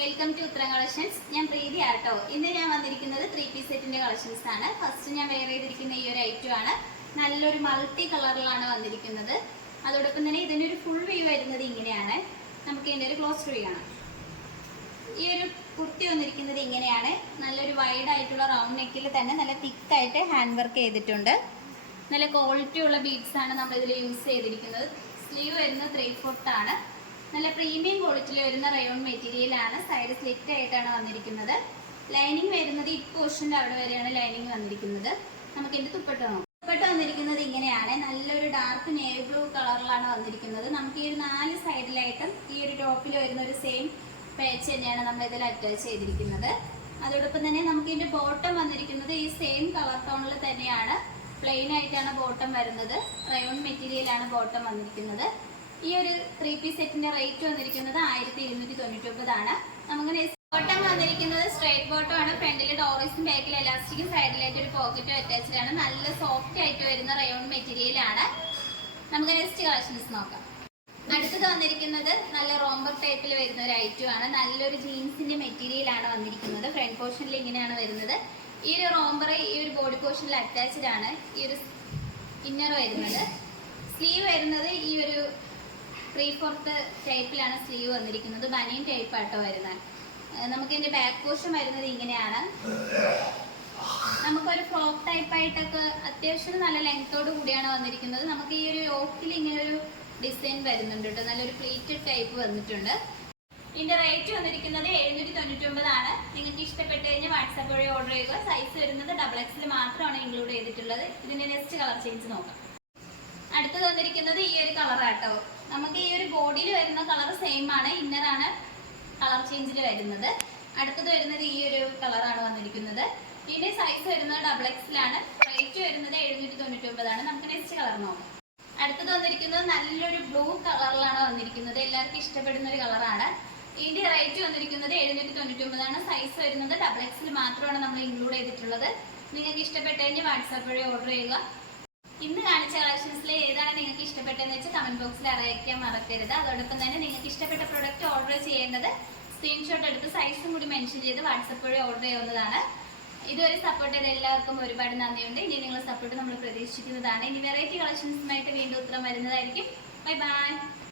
Welcome to ഉത്തരം collections. ഞാൻ പ്രീതി ആട്ടോ. ഇന്ന് ഞാൻ വന്നിരിക്കുന്നത് 3 പീസ് സെറ്റിന്റെ കളക്ഷൻസ് ആണ്. ഫസ്റ്റ് ഞാൻ വെയർ ചെയ്തിരിക്കുന്ന ഈ ഒരു ഐറ്റം ആണ്. നല്ലൊരു മൾട്ടി കളറിലാണ് വന്നിരിക്കുന്നത്. അതോടൊപ്പം തന്നെ ഇതിന്റെ ഒരു ഫുൾ വ്യൂ വരുന്നത് ഇങ്ങനെയാണ്. നമുക്ക് ഇതിന്റെ ഒരു ക്ലോസ് വ്യൂ കാണാം. ഈ ഒരു കുർത്തി വന്നിരിക്കുന്നത് ഇങ്ങനെയാണ്. നല്ലൊരു വൈഡ് ആയിട്ടുള്ള റൗണ്ട് നെക്കിൽ തന്നെ നല്ല തിക്കായിട്ട് ഹാൻഡ് വർക്ക് ചെയ്തിട്ടുണ്ട്. നല്ല ക്വാളിറ്റി ഉള്ള ബീഡ്സ് ആണ് നമ്മൾ ഇതിൽ യൂസ് ചെയ്തിരിക്കുന്നത്. സ്ലീവ് വരുന്നത് 3/4 ആണ്. നല്ല പ്രീമിയം ക്വാളിറ്റിയിൽ വരുന്ന റയോൺ മെറ്റീരിയൽ ആണ്. സൈഡ് സ്ലിറ്റ് ആയിട്ടാണ് വന്നിരിക്കുന്നത്. ലൈനിങ് വരുന്നത് ഈ പോർഷൻ്റെ അവിടെ വരെയാണ് ലൈനിങ് വന്നിരിക്കുന്നത്. നമുക്ക് ഇതിന്റെ തുപ്പട്ട നോക്കാം. തുപ്പട്ട വന്നിരിക്കുന്നത് ഇങ്ങനെയാണ്. നല്ലൊരു ഡാർക്ക് നേവി ബ്ലൂ കളറിലാണ് വന്നിരിക്കുന്നത്. നമുക്ക് ഈ ഒരു 4 സൈഡിലായിട്ടും ഈ ഒരു ടോപ്പിൽ വരുന്ന ഒരു സെയിം പാച്ച് തന്നെയാണ് നമ്മൾ ഇതിൽ അറ്റാച്ച് ചെയ്തിരിക്കുന്നത്. അതോടൊപ്പം തന്നെ നമുക്ക് ഇതിന്റെ ബോട്ടം വന്നിരിക്കുന്നത് ഈ സെയിം കളർ ടോണിൽ തന്നെയാണ്. പ്ലെയിൻ ആയിട്ടാണ് ബോട്ടം വരുന്നത്. റയോൺ മെറ്റീരിയൽ ആണ് ബോട്ടം വന്നിരിക്കുന്നത്. ഈ ഒരു 3 പീസ് സെറ്റിന്റെ റേറ്റ് വന്നിരിക്കുന്നത് 1299 ആണ്. നമുക്ക് ബോട്ടം വന്നിരിക്കുന്നത് സ്ട്രൈറ്റ് ബോട്ടം ആണ്. ഫ്രണ്ടിൽ ഡോറീസും ബാക്കിൽ എലാസ്റ്റിക്കും സൈഡിലായിട്ട് ഒരു പോക്കറ്റും അറ്റാച്ച്ഡ് ആണ്. നല്ല സോഫ്റ്റ് ആയിട്ട് വരുന്ന റയോൺ മെറ്റീരിയൽ ആണ്. നമുക്ക് നെക്സ്റ്റ് കളക്ഷൻസ് നോക്കാം. അടുത്തത് വന്നിരിക്കുന്നത് നല്ല റോംബർ ടൈപ്പിൽ വരുന്ന ഒരു ഐറ്റം ആണ്. നല്ലൊരു ജീൻസിന്റെ മെറ്റീരിയൽ ആണ് വന്നിരിക്കുന്നത്. ഫ്രണ്ട് പോർഷനിൽ ഇങ്ങനെയാണ് വരുന്നത്. ഈ ഒരു റോംബർ ഈ ഒരു ബോഡി പോർഷനിൽ അറ്റാച്ച്ഡ് ആണ്. ഈ ഒരു ഇന്നർ വരുന്നത്. സ്ലീവ് വരുന്നത് ഈ ഒരു 3/4 ടൈപ്പിലാണ് സ്ലീവ് വന്നിരിക്കുന്നത്. ബനിയൻ ടൈപ്പ് ആട്ടോ വരുന്നത്. നമുക്ക് ഇതിന്റെ ബാക്ക് പോർഷൻ വരുന്നത് ഇങ്ങനെയാണ്. നമുക്കൊരു ഫ്രോക്ക് ടൈപ്പ് ആയിട്ടൊക്കെ അത്യാവശ്യം നല്ല ലെങ്ത്തോട് കൂടിയാണ് വന്നിരിക്കുന്നത്. നമുക്ക് ഈ ഒരു യോക്കിൽ ഇങ്ങനെ ഒരു ഡിസൈൻ വരുന്നുണ്ട് കേട്ടോ. നല്ലൊരു പ്ലീറ്റഡ് ടൈപ്പ് വന്നിട്ടുണ്ട്. ഇതിന്റെ റേറ്റ് വന്നിരിക്കുന്നത് 799 ആണ്. നിങ്ങൾക്ക് ഇഷ്ടപ്പെട്ട് കഴിഞ്ഞാൽ വാട്സാപ്പ് വഴി ഓർഡർ ചെയ്യുക. സൈസ് വരുന്നത് XXL മാത്രമാണ് ഇൻക്ലൂഡ് ചെയ്തിട്ടുള്ളത്. ഇതിന്റെ നെക്സ്റ്റ് കളർ ചേഞ്ച് നോക്കാം. അടുത്തത് വന്നിരിക്കുന്നത് ഈ ഒരു കളറാട്ടോ. നമുക്ക് ഈ ഒരു ബോഡിയിൽ വരുന്ന കളർ സെയിം ആണ്. ഇന്നറാണ് കളർ ചേഞ്ചിൽ വരുന്നത്. അടുത്തത് വരുന്നത് ഈ ഒരു കളറാണ് വന്നിരിക്കുന്നത്. ഇതിന്റെ സൈസ് വരുന്നത് XXL ആണ്. റേറ്റ് വരുന്നത് 799 ആണ്. നമുക്ക് നെക്സ്റ്റ് കളർ നോക്കാം. അടുത്തത് വന്നിരിക്കുന്നത് നല്ലൊരു ബ്ലൂ കളറിലാണ് വന്നിരിക്കുന്നത്. എല്ലാവർക്കും ഇഷ്ടപ്പെടുന്ന ഒരു കളറാണ്. ഇതിന്റെ റേറ്റ് വന്നിരിക്കുന്നത് 799 ആണ്. സൈസ് വരുന്നത് XXL മാത്രമാണ് നമ്മൾ ഇൻക്ലൂഡ് ചെയ്തിട്ടുള്ളത്. നിങ്ങൾക്ക് ഇഷ്ടപ്പെട്ട് കഴിഞ്ഞാൽ വാട്സാപ്പ് വഴി ഓർഡർ ചെയ്യുക. ഇന്ന് കാണിച്ച കളക്ഷൻസിൽ ഏതാണ് നിങ്ങൾക്ക് ഇഷ്ടപ്പെട്ടതെന്ന് വെച്ചാൽ കമന്റ് ബോക്സിൽ അറിയിക്കാൻ മറക്കരുത്. അതോടൊപ്പം തന്നെ നിങ്ങൾക്ക് ഇഷ്ടപ്പെട്ട പ്രൊഡക്റ്റ് ഓർഡർ ചെയ്യേണ്ടത് സ്ക്രീൻഷോട്ട് എടുത്ത് സൈസും കൂടി മെൻഷൻ ചെയ്ത് വാട്സാപ്പ് വഴി ഓർഡർ ചെയ്യാവുന്നതാണ്. ഇതുവരെ സപ്പോർട്ട് ചെയ്ത എല്ലാവർക്കും ഒരുപാട് നന്ദിയുണ്ട്. ഇനി നിങ്ങളുടെ സപ്പോർട്ട് നമ്മൾ പ്രതീക്ഷിക്കുന്നതാണ്. ഇനി വെറൈറ്റി കളക്ഷൻസുമായിട്ട് വീണ്ടും ഉത്തരം വരുന്നതായിരിക്കും. Bye bye.